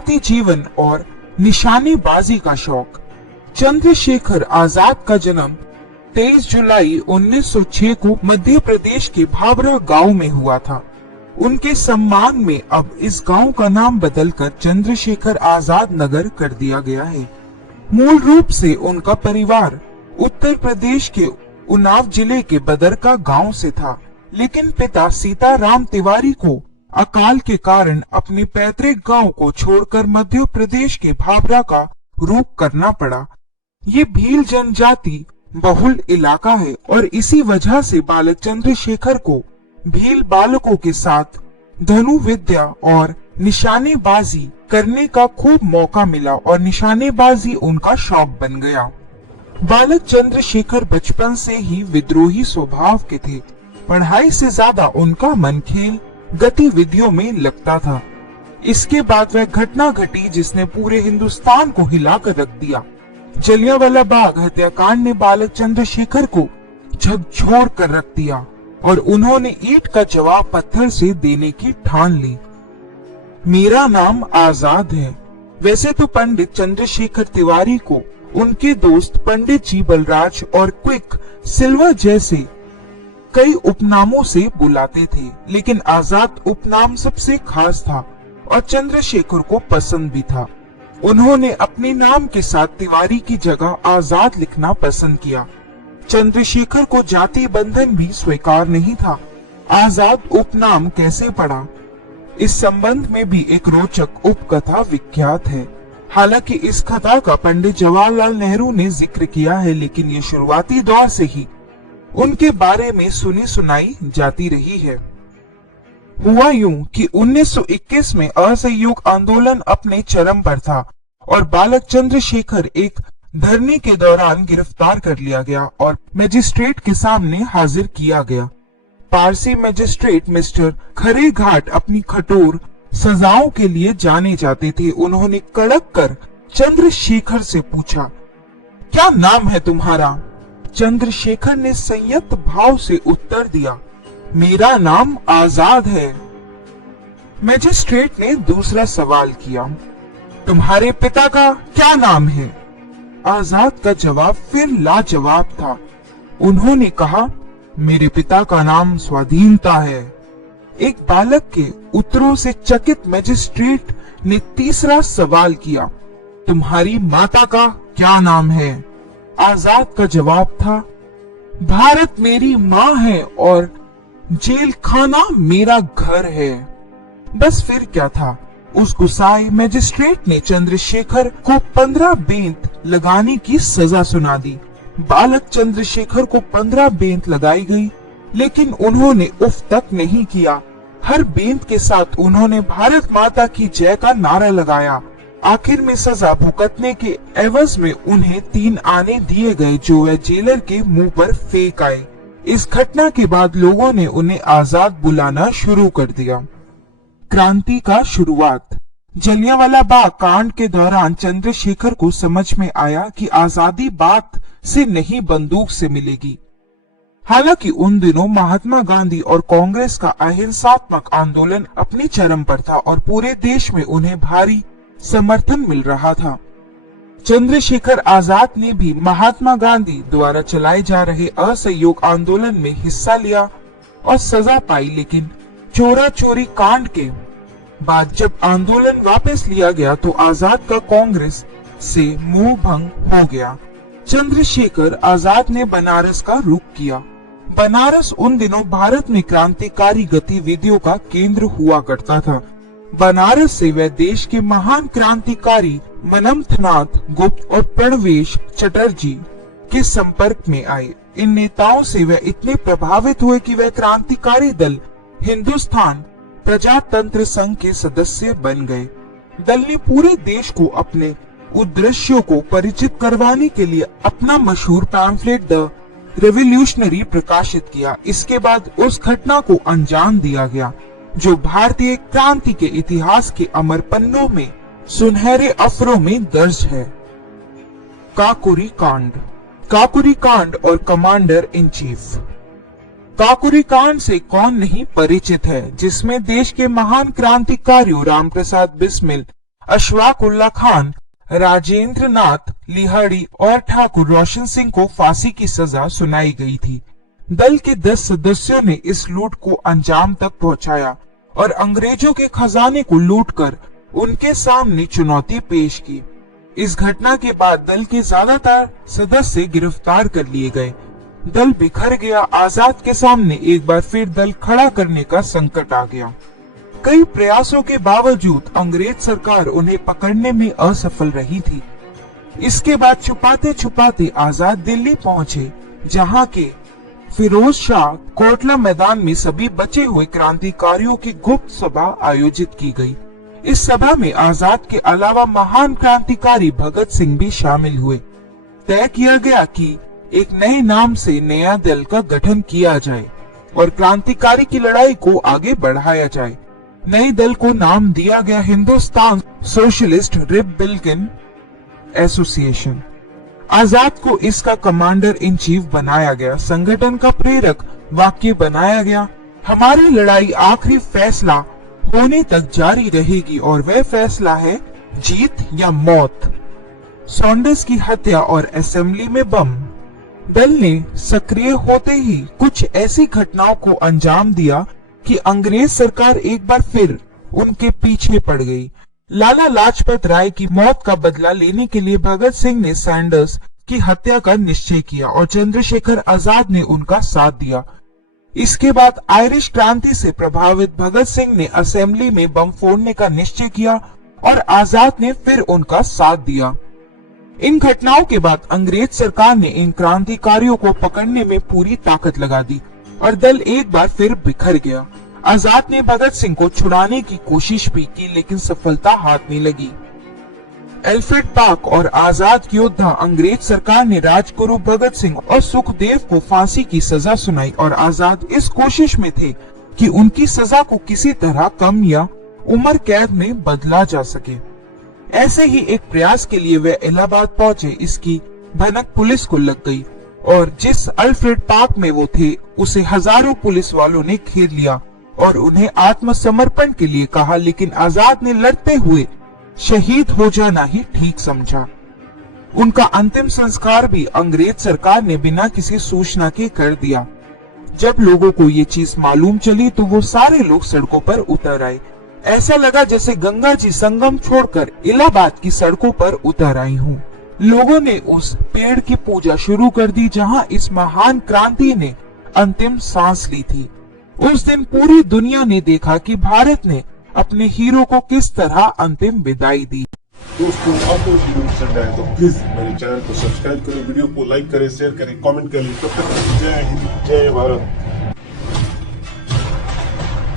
शुरुआती जीवन और निशानेबाजी का शौक। चंद्रशेखर आजाद का जन्म 23 जुलाई 1906 को मध्य प्रदेश के भाभरा गांव में हुआ था। उनके सम्मान में अब इस गांव का नाम बदलकर चंद्रशेखर आजाद नगर कर दिया गया है। मूल रूप से उनका परिवार उत्तर प्रदेश के उन्नाव जिले के बदरका गांव से था, लेकिन पिता सीताराम तिवारी को अकाल के कारण अपने पैतृक गांव को छोड़कर मध्य प्रदेश के भाभरा का रुख करना पड़ा। ये भील जनजाति बहुल इलाका है और इसी वजह से बालक चंद्रशेखर को भील बालकों के साथ धनु विद्या और निशानेबाजी करने का खूब मौका मिला और निशानेबाजी उनका शौक बन गया। बालक चंद्रशेखर बचपन से ही विद्रोही स्वभाव के थे। पढ़ाई से ज्यादा उनका मन खेल गतिविधियों में लगता था। इसके बाद वह घटना घटी जिसने पूरे हिंदुस्तान को हिलाकर रख दिया। जलियांवाला बाग हत्याकांड ने बालक चंद्रशेखर को झकझोर कर रख दिया और उन्होंने ईंट का जवाब पत्थर से देने की ठान ली। मेरा नाम आजाद है। वैसे तो पंडित चंद्रशेखर तिवारी को उनके दोस्त पंडित जी बलराज और क्विक सिल्वर जैसे कई उपनामों से बुलाते थे, लेकिन आजाद उपनाम सबसे खास था और चंद्रशेखर को पसंद भी था। उन्होंने अपने नाम के साथ तिवारी की जगह आजाद लिखना पसंद किया। चंद्रशेखर को जाति बंधन भी स्वीकार नहीं था। आजाद उपनाम कैसे पड़ा, इस संबंध में भी एक रोचक उपकथा विख्यात है। हालांकि इस कथा का पंडित जवाहरलाल नेहरू ने जिक्र किया है, लेकिन ये शुरुआती दौर से ही उनके बारे में सुनी सुनाई जाती रही है। हुआ यूं कि 1921 में असहयोग आंदोलन अपने चरम पर था और बालक चंद्रशेखर एक धरने के दौरान गिरफ्तार कर लिया गया और मजिस्ट्रेट के सामने हाजिर किया गया। पारसी मजिस्ट्रेट मिस्टर खरे घाट अपनी कठोर सजाओं के लिए जाने जाते थे। उन्होंने कड़क कर चंद्रशेखर से पूछा, क्या नाम है तुम्हारा? चंद्रशेखर ने संयत भाव से उत्तर दिया, मेरा नाम आजाद है। मजिस्ट्रेट ने दूसरा सवाल किया, तुम्हारे पिता का क्या नाम है? आजाद का जवाब फिर लाजवाब था। उन्होंने कहा, मेरे पिता का नाम स्वाधीनता है। एक बालक के उत्तरों से चकित मजिस्ट्रेट ने तीसरा सवाल किया, तुम्हारी माता का क्या नाम है? आजाद का जवाब था, भारत मेरी माँ है और जेल खाना मेरा घर है। बस फिर क्या था, उस गुस्साए मजिस्ट्रेट ने चंद्रशेखर को 15 बेंत लगाने की सजा सुना दी। बालक चंद्रशेखर को 15 बेंत लगाई गई, लेकिन उन्होंने उफ तक नहीं किया। हर बेंत के साथ उन्होंने भारत माता की जय का नारा लगाया। आखिर में सजा भुगतने के एवज में उन्हें 3 आने दिए गए जो वह जेलर के मुंह पर फेंक आए। इस घटना के बाद लोगों ने उन्हें आजाद बुलाना शुरू कर दिया। क्रांति का शुरुआत। जलियांवाला बाग कांड के दौरान चंद्रशेखर को समझ में आया कि आजादी बात से नहीं बंदूक से मिलेगी। हालांकि उन दिनों महात्मा गांधी और कांग्रेस का अहिंसात्मक आंदोलन अपने चरम पर था और पूरे देश में उन्हें भारी समर्थन मिल रहा था। चंद्रशेखर आजाद ने भी महात्मा गांधी द्वारा चलाए जा रहे असहयोग आंदोलन में हिस्सा लिया और सजा पाई, लेकिन चोरा चोरी कांड के बाद जब आंदोलन वापस लिया गया तो आजाद का कांग्रेस से मोह भंग हो गया। चंद्रशेखर आजाद ने बनारस का रुख किया। बनारस उन दिनों भारत में क्रांतिकारी गतिविधियों का केंद्र हुआ करता था। बनारस से वह देश के महान क्रांतिकारी मनमथनाथ गुप्त और प्रणवेश चटर्जी के संपर्क में आए। इन नेताओं से वह इतने प्रभावित हुए कि वह क्रांतिकारी दल हिंदुस्तान प्रजातंत्र संघ के सदस्य बन गए। दल ने पूरे देश को अपने उद्देश्यों को परिचित करवाने के लिए अपना मशहूर पैम्फलेट द रेवोल्यूशनरी प्रकाशित किया। इसके बाद उस घटना को अंजाम दिया गया जो भारतीय क्रांति के इतिहास के अमर पन्नों में सुनहरे अक्षरों में दर्ज है। काकोरी कांड। काकोरी कांड और कमांडर इन चीफ। काकोरी कांड से कौन नहीं परिचित है, जिसमें देश के महान क्रांतिकारियों रामप्रसाद बिस्मिल, अशफाक उल्ला खान, राजेंद्र नाथ लिहाड़ी और ठाकुर रोशन सिंह को फांसी की सजा सुनाई गई थी। दल के 10 सदस्यों ने इस लूट को अंजाम तक पहुंचाया और अंग्रेजों के खजाने को लूटकर उनके सामने चुनौती पेश की। इस घटना के बाद दल के ज्यादातर सदस्य गिरफ्तार कर लिए गए। दल बिखर गया। आजाद के सामने एक बार फिर दल खड़ा करने का संकट आ गया। कई प्रयासों के बावजूद अंग्रेज सरकार उन्हें पकड़ने में असफल रही थी। इसके बाद छुपाते छुपाते आजाद दिल्ली पहुंचे, जहां के फिरोज शाह कोटला मैदान में सभी बचे हुए क्रांतिकारियों की गुप्त सभा आयोजित की गई। इस सभा में आजाद के अलावा महान क्रांतिकारी भगत सिंह भी शामिल हुए। तय किया गया कि एक नए नाम से नया दल का गठन किया जाए और क्रांतिकारी की लड़ाई को आगे बढ़ाया जाए। नए दल को नाम दिया गया हिंदुस्तान सोशलिस्ट रिपब्लिकन एसोसिएशन। आजाद को इसका कमांडर इन चीफ बनाया गया। संगठन का प्रेरक वाक्य बनाया गया, हमारी लड़ाई आखिरी फैसला होने तक जारी रहेगी और वह फैसला है जीत या मौत। सॉन्डर्स की हत्या और असेंबली में बम। दल ने सक्रिय होते ही कुछ ऐसी घटनाओं को अंजाम दिया कि अंग्रेज सरकार एक बार फिर उनके पीछे पड़ गई। लाला लाजपत राय की मौत का बदला लेने के लिए भगत सिंह ने सैंडर्स की हत्या का निश्चय किया और चंद्रशेखर आजाद ने उनका साथ दिया। इसके बाद आयरिश क्रांति से प्रभावित भगत सिंह ने असेंबली में बम फोड़ने का निश्चय किया और आजाद ने फिर उनका साथ दिया। इन घटनाओं के बाद अंग्रेज सरकार ने इन क्रांतिकारियों को पकड़ने में पूरी ताकत लगा दी और दल एक बार फिर बिखर गया। आजाद ने भगत सिंह को छुड़ाने की कोशिश भी की, लेकिन सफलता हाथ नहीं लगी। एल्फ्रेड पार्क और आजाद योद्धा अंग्रेज सरकार ने राजगुरु भगत सिंह और सुखदेव को फांसी की सजा सुनाई और आजाद इस कोशिश में थे कि उनकी सजा को किसी तरह कम या उम्र कैद में बदला जा सके। ऐसे ही एक प्रयास के लिए वे इलाहाबाद पहुंचे। इसकी भनक पुलिस को लग गई और जिस अल्फ्रेड पार्क में वो थे उसे हजारों पुलिस वालों ने घेर लिया और उन्हें आत्मसमर्पण के लिए कहा, लेकिन आजाद ने लड़ते हुए शहीद हो जाना ही ठीक समझा। उनका अंतिम संस्कार भी अंग्रेज सरकार ने बिना किसी सूचना के कर दिया। जब लोगों को ये चीज मालूम चली तो वो सारे लोग सड़कों पर उतर आए। ऐसा लगा जैसे गंगा जी संगम छोड़कर इलाहाबाद की सड़कों पर उतर आई हूँ। लोगों ने उस पेड़ की पूजा शुरू कर दी जहाँ इस महान क्रांति ने अंतिम सांस ली थी। उस दिन पूरी दुनिया ने देखा कि भारत ने अपने हीरो को किस तरह अंतिम विदाई दी। दोस्तों, आपको वीडियो पसंद आए तो प्लीज मेरे चैनल को सब्सक्राइब करें, वीडियो को लाइक करें, शेयर करें, कमेंट करें। तब तक जय हिंद, जय भारत।